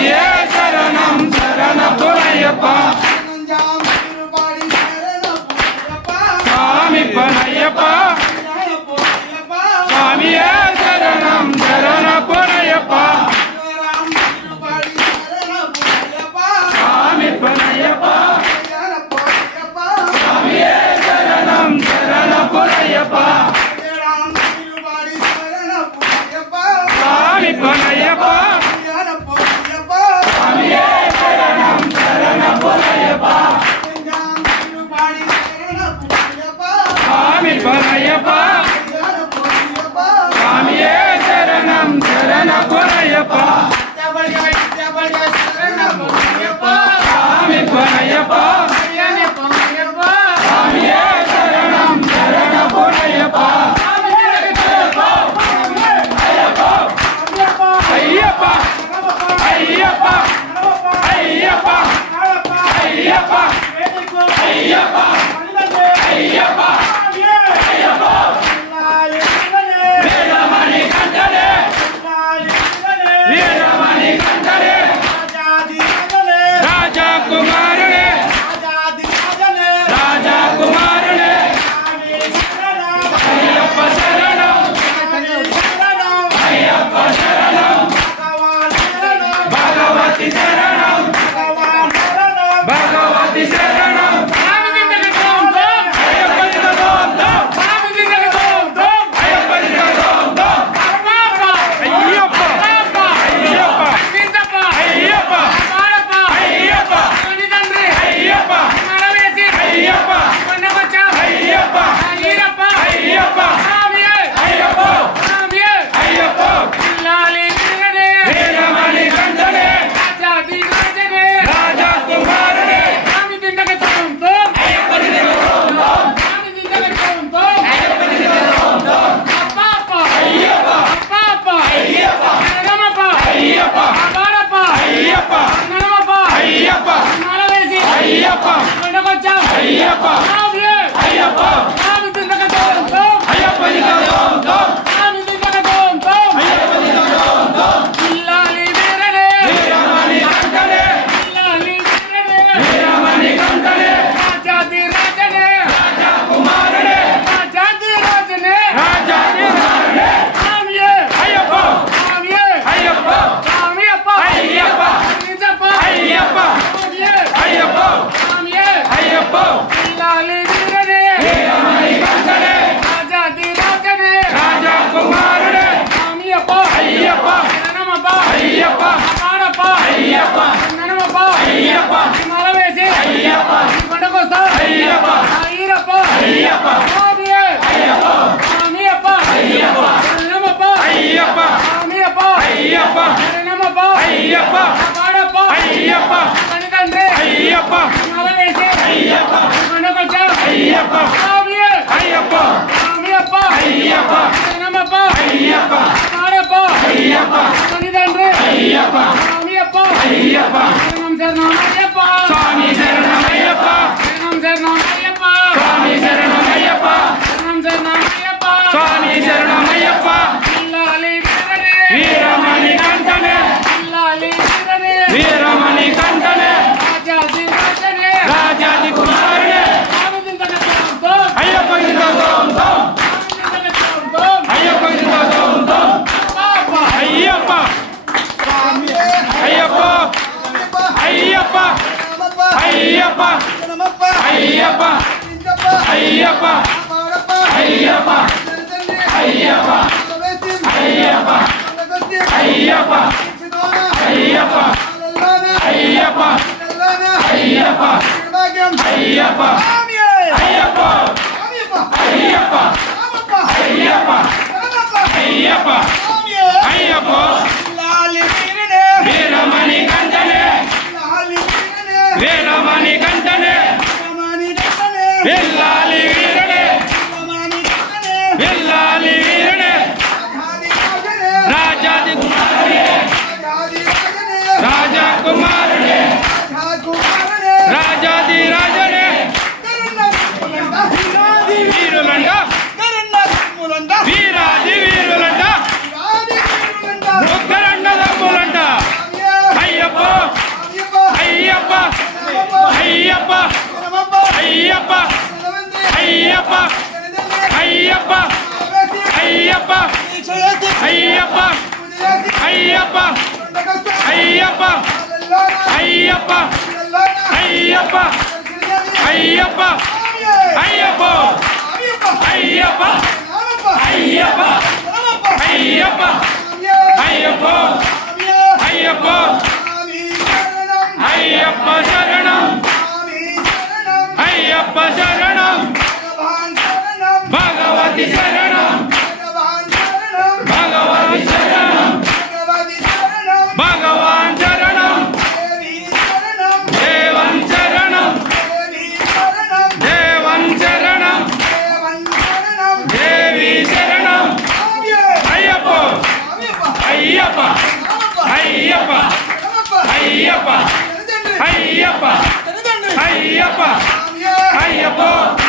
స్వామియే శరణం శరణపురయ్యప్ప స్వామి పనయ్యప్ప స్వామియే శరణం శరణపురయ్యప్ప స్వామి పనయ్యప్ప స్వామియే శరణం శరణపురయ్యప్ప స్వామి పనయ్యప్ప స్వామియే శరణం శరణపురయ్యప్ప స్వామి పనయ్యప్ప స్వామియే శరణం శరణపురయ్యప్ప స్వామి పనయ్యప్ప స్వామియే శరణం శరణపురయ్యప్ప అయ్యప్ప అయ్యప్ప అయ్యప్ప అయ్యప్ప అయ్యప్ప అయ్యప్ప అయ్యప్ప వీరమణి కంఠనే వీరమణి కంఠనే రాజా కుమారుడే రాజా కుమారుడే అయ్యప్ప శరణం అయ్యప్ప శరణం భగవతి శరణం భగవతి శరణం అయ్యప్ప అయ్యప్ప అయ్యప్ప అయ్యప్ప అయ్యప్ప అయ్యప్ప అయ్యప్ప అయ్యప్ప అయ్యప్ప అయ్యప్ప అయ్యప్ప అయ్యప్ప అయ్యప్ప శరణం అయ్యప్ప శరణం భగవతి శరణం భగవతి శరణం భగవాన్ శరణం దేవన్ శరణం దేవన్ శరణం దేవి శరణం అయ్యప్ప అయ్యప్ప అయ్యప్ప అయ్యప్ప అయ్యప్ప అయ్యప్ప అయ్యప్ప